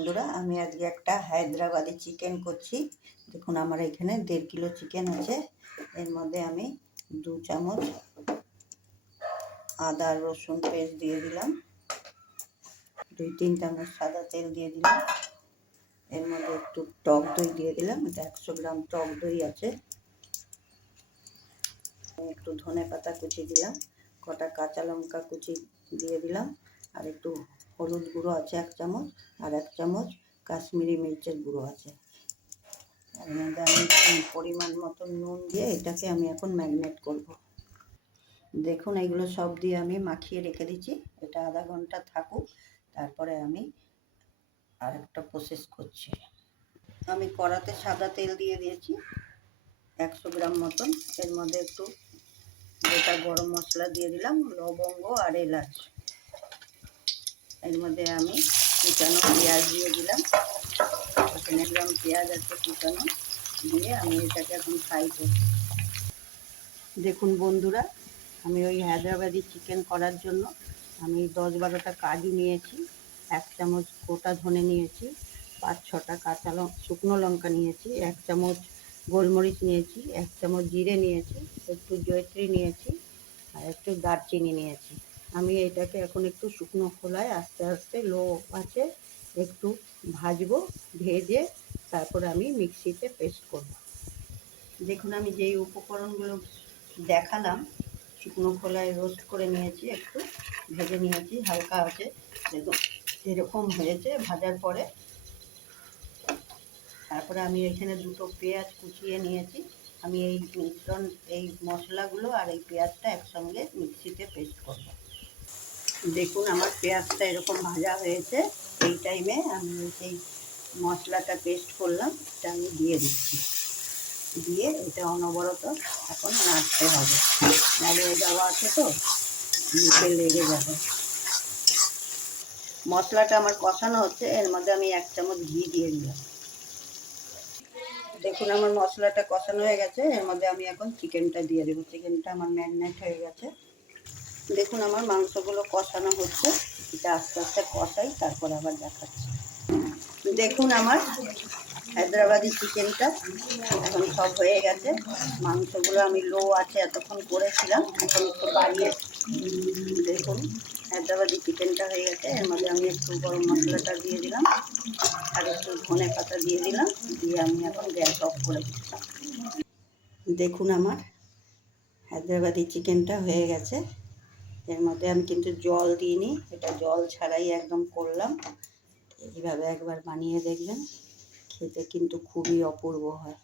বন্ধুরা, আমি আজকে একটা হায়দ্রাবাদি চিকেন করছি। দেখুন আমার এখানে 1.5 কিলো চিকেন আছে। এর মধ্যে আমি 2 চামচ আদা রসুন পেস্ট দিয়ে দিলাম, 2-3 চামচ সাদা তেল দিয়ে দিলাম। এর মধ্যে একটু টক দই দিয়ে দিলাম, এটা 100 গ্রাম টক দই আছে। একটু ধনে পাতা কুচি দিলাম, কটা কাঁচা লঙ্কা কুচি দিয়ে দিলাম, আর একটু হলুদ গুঁড়ো আছে 1 চামচ, আর 1 চামচ কাশ্মীরি মির্চের গুঁড়ো আছে। এর মধ্যে আমি পরিমাণ মতো নুন দিয়ে এটাকে আমি এখন ম্যারিনেট করব। দেখুন এইগুলো সব দিয়ে আমি মাখিয়ে রেখে দিচ্ছি, এটা আধা ঘন্টা থাকুক, তারপরে আমি আরেকটা প্রসেস করছি। আমি কড়াতে সাদা তেল দিয়ে দিয়েছি 100 গ্রাম মতন। এর মধ্যে একটু গোটা গরম মশলা দিয়ে দিলাম, লবঙ্গ আর এলাচ। এর মধ্যে আমি কুচানো পেঁয়াজ দিয়ে দিলাম, 1 গ্রাম পেঁয়াজ আছে কুচানো, দিয়ে আমি এটাকে এখন ফ্রাই করছি। দেখুন বন্ধুরা, আমি ওই হায়দ্রাবাদি চিকেন করার জন্য আমি 10-12টা কাজু নিয়েছি, 1 চামচ গোটা ধনে নিয়েছি, 5-6টা শুকনো লঙ্কা নিয়েছি, 1 চামচ গোলমরিচ নিয়েছি, 1 চামচ জিরে নিয়েছি, একটু জয়ত্রী নিয়েছি, আর একটু দারচিনি নিয়েছি। আমি এটাকে এখন একটু শুকনো খোলায় আস্তে আস্তে লো আছে একটু ভাজবো, ভেজে তারপরে আমি মিক্সিতে পেস্ট করব। দেখুন আমি যেই উপকরণগুলো দেখালাম শুকনো খোলায় রোস্ট করে নিয়েছি, একটু ভেজে নিয়েছি হালকা আছে। দেখুন এরকম হয়েছে ভাজার পরে। তারপরে আমি এখানে 2টো পেঁয়াজ কুচিয়ে নিয়েছি। আমি এই মিশ্রণ, এই মশলাগুলো আর এই পেঁয়াজটা একসঙ্গে মিক্সিতে পেস্ট করব। দেখুন আমার পেঁয়াজটা এরকম ভাজা হয়েছে। এই টাইমে আমি এই মশলাটা পেস্ট করলাম, এটা আমি দিয়ে দিচ্ছি। দিয়ে এটা অনবরত এখন নাড়তে হবে, নাড়িয়ে দেওয়া আছে তো নিচে লেগে যাবে। মশলাটা আমার কষানো হচ্ছে, এর মধ্যে আমি 1 চামচ ঘি দিয়ে দিলাম। দেখুন আমার মশলাটা কষানো হয়ে গেছে, এর মধ্যে আমি এখন চিকেনটা দিয়ে দেবো। চিকেনটা আমার ম্যারিনেট হয়ে গেছে। দেখুন আমার মাংসগুলো কষানো হচ্ছে, এটা আস্তে আস্তে কষাই, তারপরে আবার দেখাচ্ছি। দেখুন আমার হায়দ্রাবাদি চিকেনটা এখন সব হয়ে গেছে। মাংসগুলো আমি লো আছে এতক্ষণ করেছিলাম, এখন একটু বাড়িয়ে। দেখুন হায়দ্রাবাদি চিকেনটা হয়ে গেছে। এর মধ্যে আমি একটু গরম মশলাটা দিয়ে দিলাম, আর একটু ধনে পাতা দিয়ে দিলাম, দিয়ে আমি এখন গ্যাস অফ করে দিচ্ছি। দেখুন আমার হায়দ্রাবাদি চিকেনটা হয়ে গেছে। এর মধ্যে আমি কিন্তু জল দিইনি, এটা জল ছাড়াই একদম করলাম। এইভাবে একবার বানিয়ে দেখবেন, খেতে কিন্তু খুবই অপূর্ব হয়।